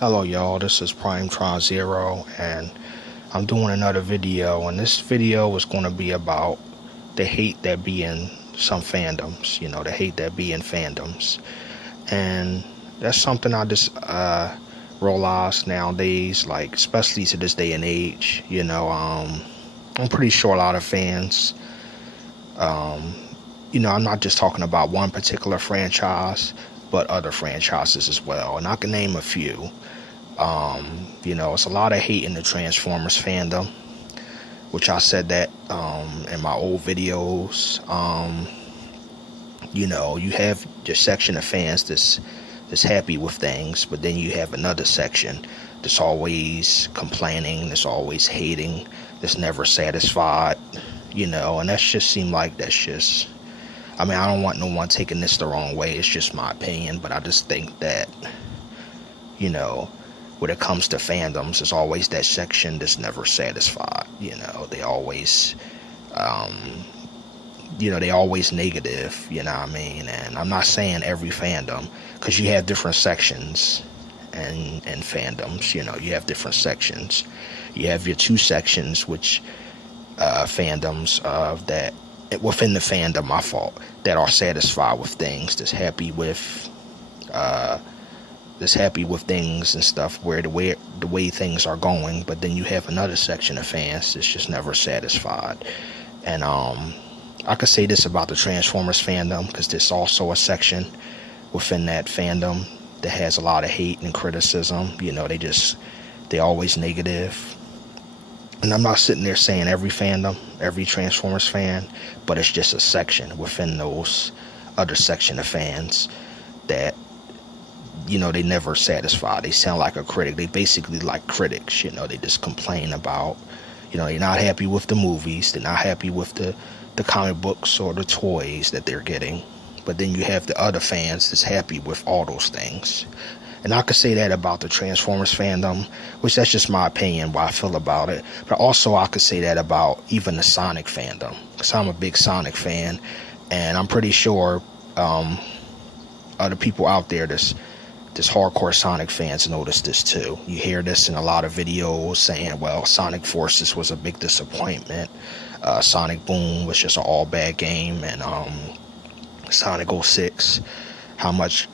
Hello y'all, this is Primetron Zero and I'm doing another video, and this video is going to be about the hate that be in some fandoms, the hate that be in fandoms. And that's something I just realize nowadays, like especially to this day and age, I'm pretty sure a lot of fans, um, I'm not just talking about one particular franchise, but other franchises as well. And I can name a few. It's a lot of hate in the Transformers fandom, which I said that in my old videos. You have your section of fans that's happy with things, but then you have another section that's always complaining, that's always hating, that's never satisfied, and that's just seem like that's just. I mean, I don't want no one taking this the wrong way. It's just my opinion, but I just think that, when it comes to fandoms, there's always that section that's never satisfied. They always, they always negative. You know what I mean? And I'm not saying every fandom, because you have different sections, and fandoms. You have different sections. You have your two sections, which fandoms that within the fandom, my fault, that are satisfied with things, that's happy with. That's happy with things and stuff, where the way things are going. But then you have another section of fans that's just never satisfied. And I could say this about the Transformers fandom, because there's also a section within that fandom that has a lot of hate and criticism. They always negative. And I'm not sitting there saying every fandom, every Transformers fan, but it's just a section within those other section of fans that they never satisfy. They sound like a critic. They basically like critics. They just complain about, they're not happy with the movies. They're not happy with the comic books or the toys that they're getting. But then you have the other fans that's happy with all those things. And I could say that about the Transformers fandom, which that's just my opinion, what I feel about it. But also I could say that about even the Sonic fandom, because I'm a big Sonic fan, and I'm pretty sure other people out there that's hardcore Sonic fans notice this too. You hear this in a lot of videos saying, well, Sonic Forces was a big disappointment. Sonic Boom was just an all bad game. And Sonic 06, how much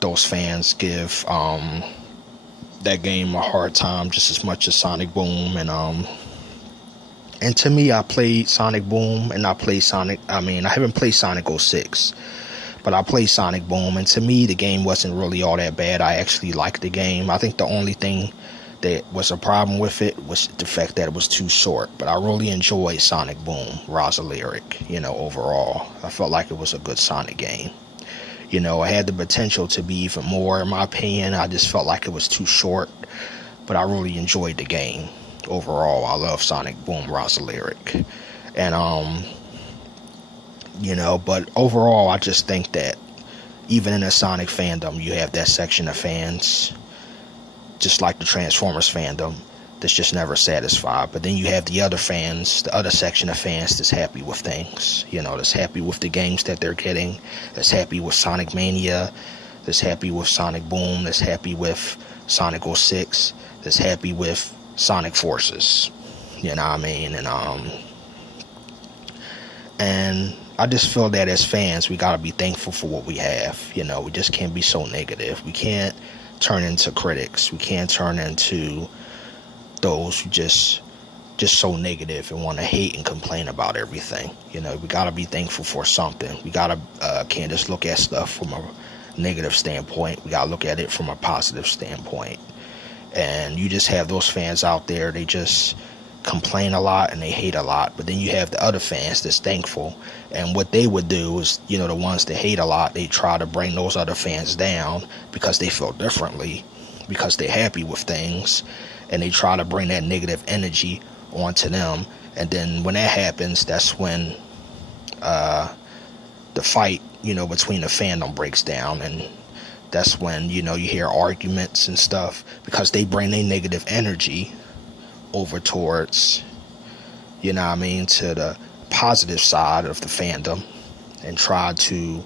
those fans give that game a hard time just as much as Sonic Boom. And to me, I played Sonic Boom, and I haven't played Sonic 06. But I played Sonic Boom, and to me, the game wasn't really all that bad. I actually liked the game. I think the only thing that was a problem with it was the fact that it was too short. But I really enjoyed Sonic Boom, Raza Lyric, overall. I felt like it was a good Sonic game. It had the potential to be even more, in my opinion. I just felt like it was too short, but I really enjoyed the game. Overall, I love Sonic Boom, Raza Lyric. And, but overall, I just think that even in the Sonic fandom, you have that section of fans, just like the Transformers fandom, that's just never satisfied. But then you have the other fans, the other section of fans that's happy with things, that's happy with the games that they're getting, that's happy with Sonic Mania, that's happy with Sonic Boom, that's happy with Sonic 06, that's happy with Sonic Forces. You know what I mean? And I just feel that as fans, we gotta be thankful for what we have. We just can't be so negative. We can't turn into critics. We can't turn into those who just so negative and want to hate and complain about everything. We gotta be thankful for something. We gotta can't just look at stuff from a negative standpoint. We gotta look at it from a positive standpoint. And you just have those fans out there, they just complain a lot and they hate a lot. But then you have the other fans that's thankful, and what they would do is, the ones that hate a lot, they try to bring those other fans down because they feel differently, because they're happy with things, and they try to bring that negative energy onto them. And then when that happens, that's when the fight between the fandom breaks down. And that's when you hear arguments and stuff, because they bring their negative energy over towards, to the positive side of the fandom, and try to,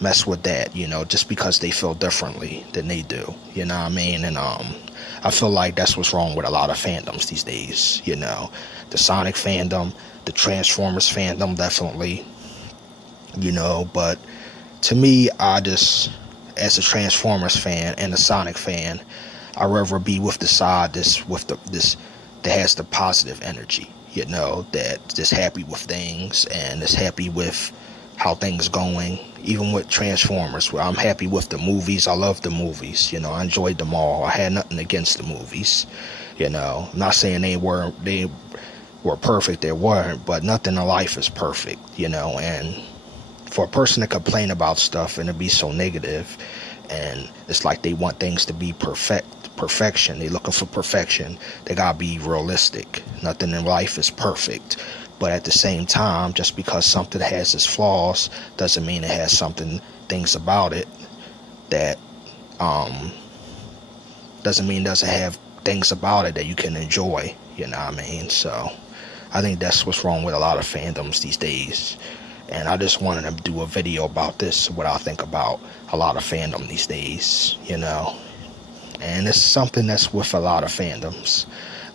mess with that, just because they feel differently than they do, you know what I mean? And I feel like that's what's wrong with a lot of fandoms these days, the Sonic fandom, the Transformers fandom, definitely, but to me, as a Transformers fan and a Sonic fan, I'd rather be with the side this that has the positive energy, that just happy with things and is happy with how things going. Even with Transformers, where I'm happy with the movies, I love the movies, I enjoyed them all. I had nothing against the movies, I'm not saying they were perfect, they weren't, but nothing in life is perfect, and for a person to complain about stuff and to be so negative, and it's like they want things to be perfection, they looking for perfection, they gotta be realistic. Nothing in life is perfect, but at the same time, just because something has its flaws doesn't mean it has things about it that doesn't mean it doesn't have things about it that you can enjoy, you know what I mean? So I think that's what's wrong with a lot of fandoms these days. And I just wanted to do a video about this, what I think about a lot of fandom these days, And it's something that's with a lot of fandoms.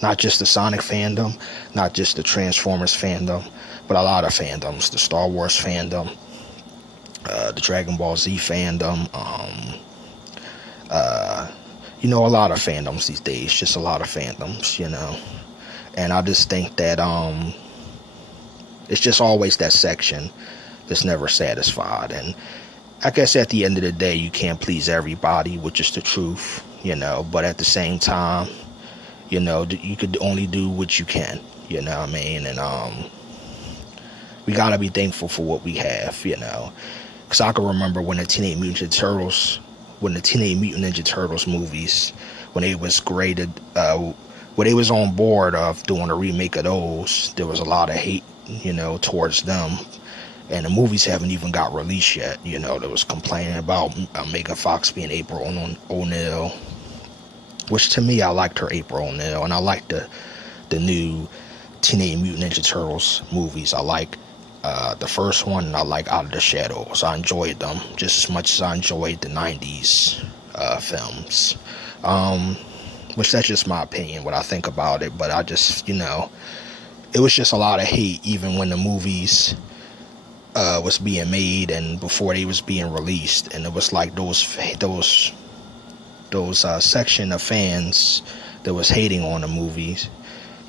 Not just the Sonic fandom, not just the Transformers fandom, but a lot of fandoms. The Star Wars fandom, the Dragon Ball Z fandom, a lot of fandoms these days. Just a lot of fandoms, And I just think that it's just always that section that's never satisfied. And I guess at the end of the day, you can't please everybody, which is the truth, but at the same time, you could only do what you can, you know what I mean? And we gotta be thankful for what we have, because I can remember when the Teenage Mutant Ninja Turtles movies, when they was graded, when they was on board of doing a remake of those, there was a lot of hate, towards them. And the movies haven't even got released yet. There was complaining about Megan Fox being April O'Neil, which to me, I liked her April O'Neil, and I liked the new Teenage Mutant Ninja Turtles movies. I like the first one, and I like Out of the Shadows. I enjoyed them just as much as I enjoyed the 90s films. Which that's just my opinion, what I think about it. But I just, it was just a lot of hate even when the movies was being made and before they was being released. And it was like those section of fans that was hating on the movies,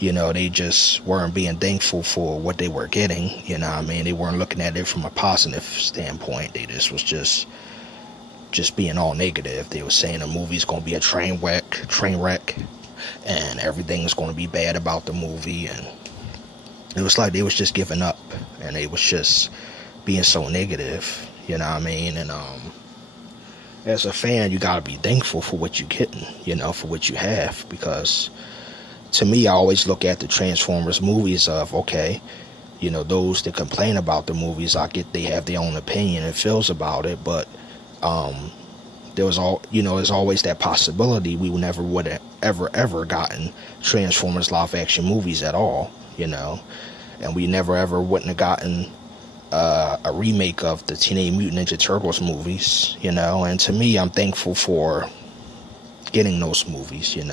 they just weren't being thankful for what they were getting, They weren't looking at it from a positive standpoint. They just being all negative. They were saying the movie's going to be a train wreck, and everything's going to be bad about the movie. And it was like they was just giving up, and they was just being so negative, And as a fan, you got to be thankful for what you're getting, for what you have. Because to me, I always look at the Transformers movies of, okay, those that complain about the movies, I get they have their own opinion and feels about it, but there's always that possibility we would have ever gotten Transformers live action movies at all, and we never ever wouldn't have gotten a remake of the Teenage Mutant Ninja Turtles movies, and to me, I'm thankful for getting those movies, and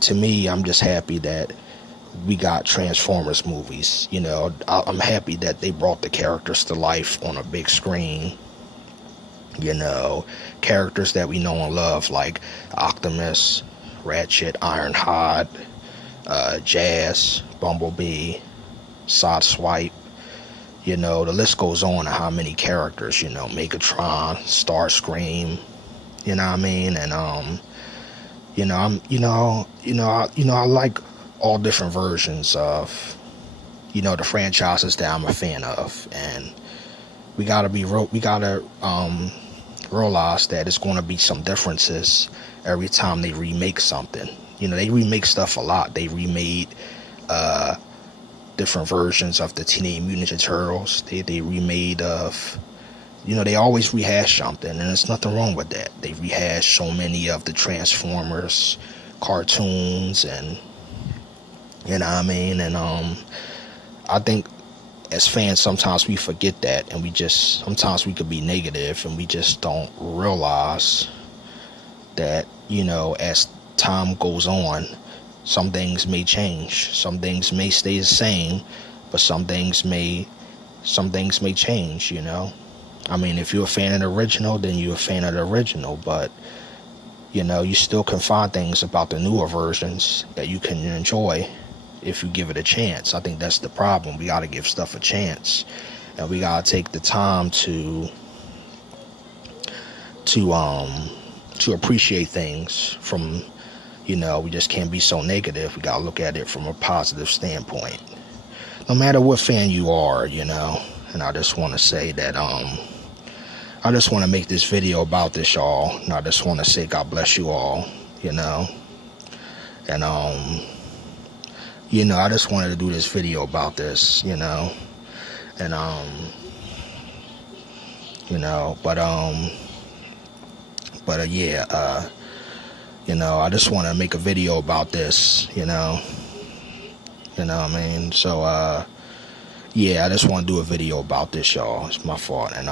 to me, I'm just happy that we got Transformers movies, I'm happy that they brought the characters to life on a big screen, characters that we know and love, like Optimus, Ratchet, Ironhide, Jazz, Bumblebee, Sideswipe, the list goes on of how many characters, Megatron, Starscream, what I mean? And I like all different versions of, the franchises that I'm a fan of, and we gotta realize that it's going to be some differences every time they remake something. They remake stuff a lot. They remade different versions of the Teenage Mutant Ninja Turtles. They remade of, they always rehash something, and there's nothing wrong with that. They rehash so many of the Transformers cartoons, and and I think as fans, sometimes we forget that, and sometimes we could be negative, and we just don't realize that, as time goes on, some things may change, some things may stay the same, but some things may change. I mean, if you're a fan of the original, then you're a fan of the original, but you still can find things about the newer versions that you can enjoy if you give it a chance. I think that's the problem. We got to give stuff a chance, and we got to take the time to appreciate things from, we just can't be so negative. We got to look at it from a positive standpoint, no matter what fan you are, and I just want to say that, I just want to make this video about this, y'all, and I just want to say God bless you all, and, I just wanted to do this video about this, and, I just want to make a video about this, what I mean? So, I just want to do a video about this, y'all. It's my fault, and